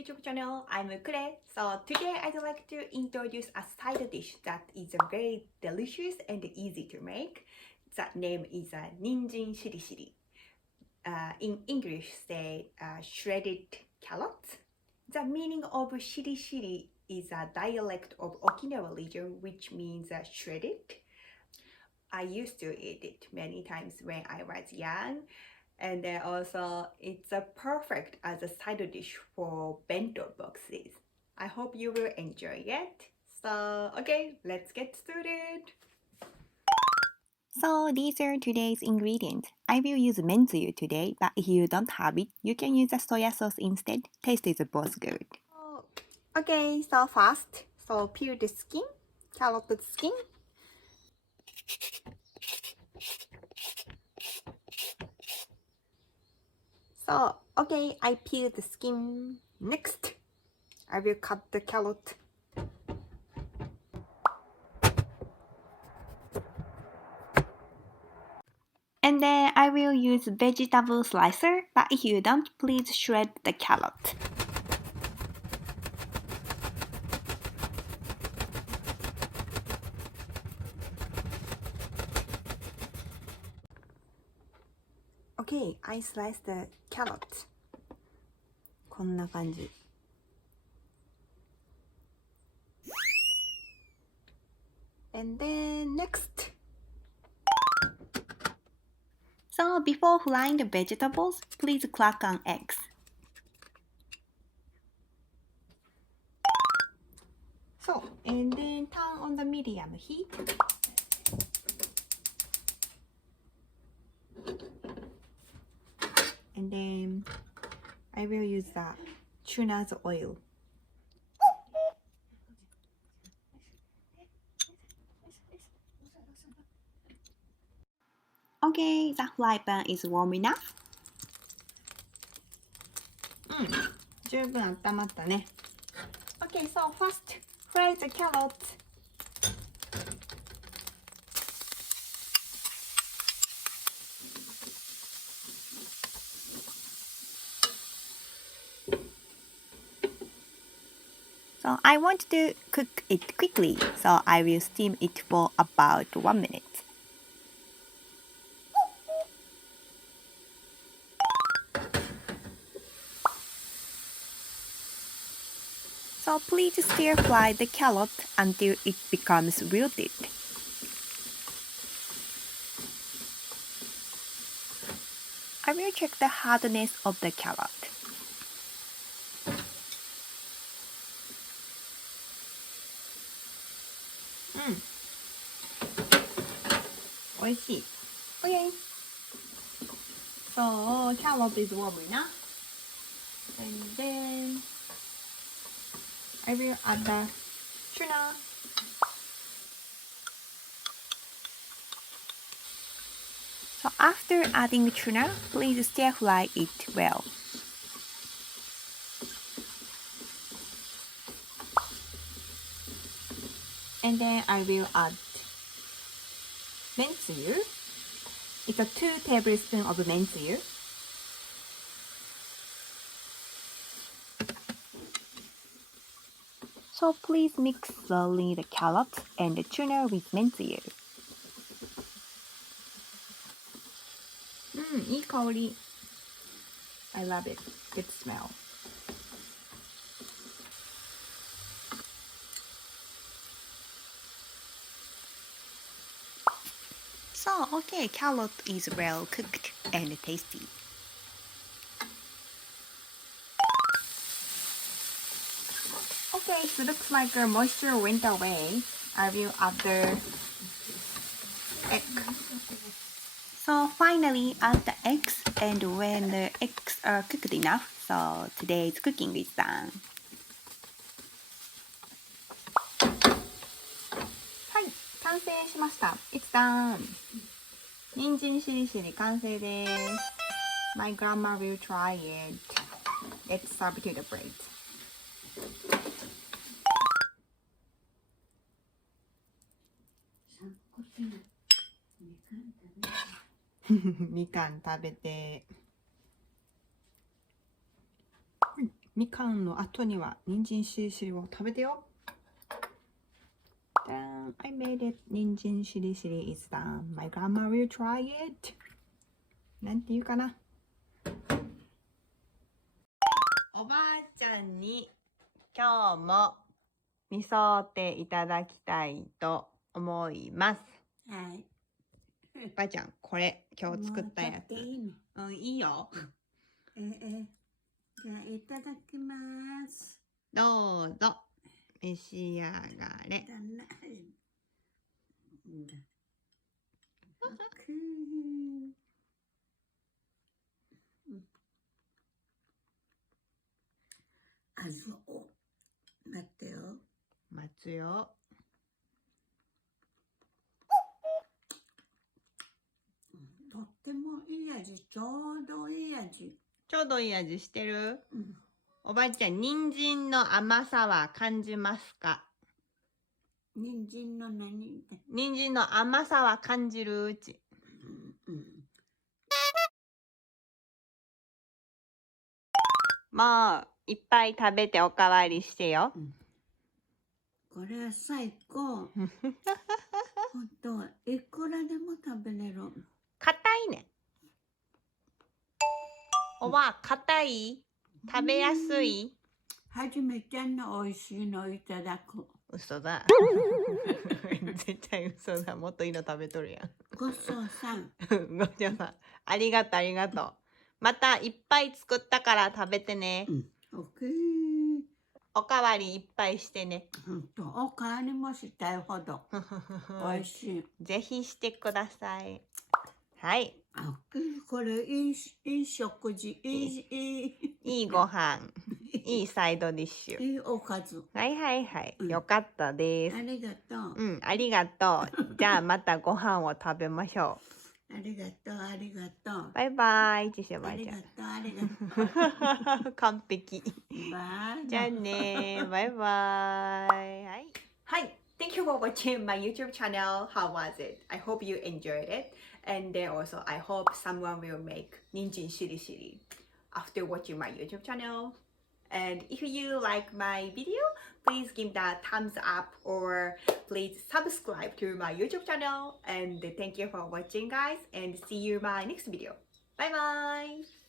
YouTube channel. I'm Kure. So today I'd like to introduce a side dish that is very delicious and easy to make. The name is Ninjin shiri shiri. In English, say shredded carrots. The meaning of shiri shiri is a dialect of Okinawa region, which means shredded. I used to eat it many times when I was young. And then also it's a perfect as a side dish for bento boxes. I hope you will enjoy it. So okay, let's get started. So these are today's ingredients. I will use mentsuyu today, but if you don't have it, you can use a soya sauce instead. Taste is both good. Okay, so first, so peel the skin, carrot skin. So okay, I peel the skin. Next, I will cut the carrot. And then I will use vegetable slicer, but if you don't, please shred the carrot. Okay, I slice the carrot. こんな感じ。And then next. So before frying the vegetables, please crack on eggs. So, and then turn on the medium heat. And then I will use the tuna's oil. Okay, the fry pan is warm enough. 十分温まったね。Okay, so first fry the carrot. So I want to cook it quickly, so I will steam it for about 1 minute. So please stir fry the carrot until it becomes wilted. I will check the hardness of the carrot. Oishii. Okay. So carrot is warm enough. And then I will add the tuna. So after adding tuna, please stir fry it well. And then I will add mentsuyu. It's a 2 tablespoons of mentsuyu. So please mix slowly the carrot and the tuna with mentsuyu. いい香り。I love it. Good smell. So, okay, carrot is well cooked and tasty. Okay, so looks like the moisture went away. I will add the egg. So finally add the eggs, and when the eggs are cooked enough, so today's cooking is done. はい、完成しました。It's done. 人参しりしり完成です。My grandma will try it. Let's serve to the plate. みかん食べて。みかんの後には人参しりしりを食べてよ。Done. I made it. 人参しりしり is done. My grandma will try it. なんて言うかな。おばあちゃんに今日も味噌っていただきたいと思います。はい。おばあちゃん、これ今日作ったやもうつ。取っていいの？うん、いいよ。じゃあいただきます。どうぞ召し上がれ。だな。あずお。待ってよ。待つよ。とってもいい味。ちょうどいい味。ちょうどいい味してる？うん。おばあちゃん、人参の甘さは感じますか？人参の何？人参の甘さは感じるうち。うん。もういっぱい食べておかわりしてよ。これは最高。ほんと、いくらでも食べれる。硬いね。おばあ、硬い？食べやすい？はじめちゃんの美味しいのいただく。嘘だ。絶対嘘だ。もっといいの食べとるやん。ごちそうさん。ごちそうさん。ありがとう、ありがとう。またいっぱい作ったから食べてね。オッケー。おかわりいっぱいしてね。おかわりもしたいほど。美味しい。ぜひしてください。はい。オッケー。これいい食事。いいご飯。いいサイドディッシュ。いいおかず。はいはいはい。よかったです。ありがとう。うん、ありがとう。じゃあまたご飯を食べましょありがとう、ありがとう。う。バイバイ。おばありあちゃがとう、ありがとう。ん。完璧。バイ。じゃあね。バイバイ。はい。Hi, thank you for watching my YouTube channel. How was it? I hope you enjoyed it. And then also, I hope someone will make Ninjin Shiri Shiri after watching my YouTube channel. And if you like my video, please give that thumbs up or please subscribe to my YouTube channel. And thank you for watching, guys. And see you in my next video. Bye bye.